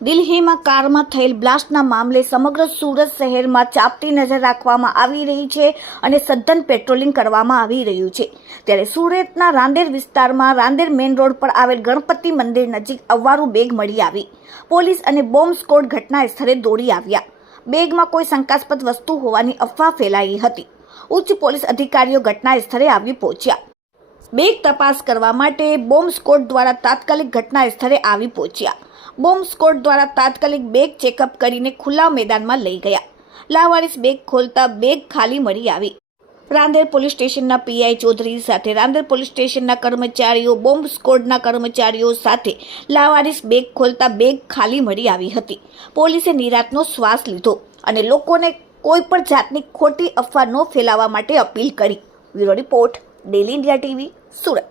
દિલ્હીમાં કારમાં થયેલ બ્લાસ્ટના મામલે સમગ્ર સુરત શહેરમાં ચાંપતી નજર રાખવામાં આવી રહી છે અને સઘન પેટ્રોલિંગ કરવામાં આવી રહ્યું છે। ત્યારે સુરતના રાંદેર વિસ્તારમાં રાંદેર મેઇન રોડ પર આવેલ ગણપતિ મંદિર નજીક અવારું બેગ મળી આવી। પોલીસ અને બોમ્બ સ્ક્વોડ ઘટના સ્થળે દોડી આવ્યા। બેગમાં કોઈ શંકાસ્પદ વસ્તુ હોવાની અફવા ફેલાઈ હતી। ઉચ્ચ પોલીસ અધિકારીઓ ઘટના સ્થળે આવી પહોંચ્યા। બેગ તપાસ કરવા માટે બોમ્બ સ્ક્વોડ દ્વારા તાત્કાલિક ઘટના સ્થળે આવી પહોંચ્યા। બોમ્બ સ્ક્વોડ દ્વારા તાત્કાલિક બેગ ચેકઅપ કરીને ખુલ્લા મેદાનમાં લઈ ગયા। લાવારીસ બેગ ખોલતા બેગ ખાલી મળી આવી। રાંદેર પોલીસ સ્ટેશનના પીઆઈ ચૌધરી સાથે રાંદેર પોલીસ સ્ટેશનના કર્મચારીઓ બોમ્બ સ્ક્વોડના કર્મચારીઓ સાથે લાવારીસ બેગ ખોલતા બેગ ખાલી મળી આવી હતી। પોલીસે નિરાંતનો શ્વાસ લીધો અને લોકોને કોઈ પણ જાતની ખોટી અફવા ન ફેલાવવા માટે અપીલ કરી। Bureau report, daily India TV, Surat.